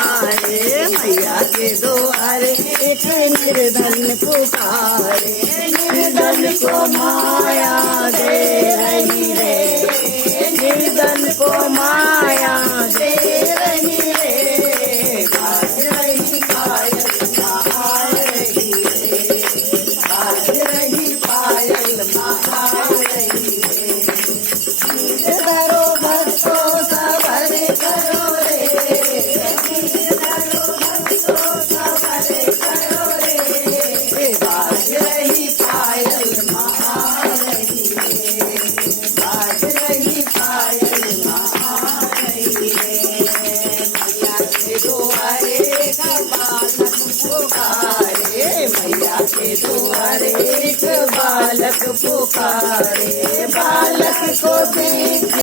मैया के द्वारे एक निर्धन पुकारे, निर्धन को माया दे रही रे, निर्धन को माया दे रही रे। बाज रही पायल आ रही रे, बाज रही पायल आ रही रे। करो भक्तों सबर करो रे, बाज रही पायल आ रही रे, बाज रही पायल आ रही रे। मैया के द्वारे एक बालक पुकारे, मैया के द्वारे एक बालक पुकारे, बालक को देख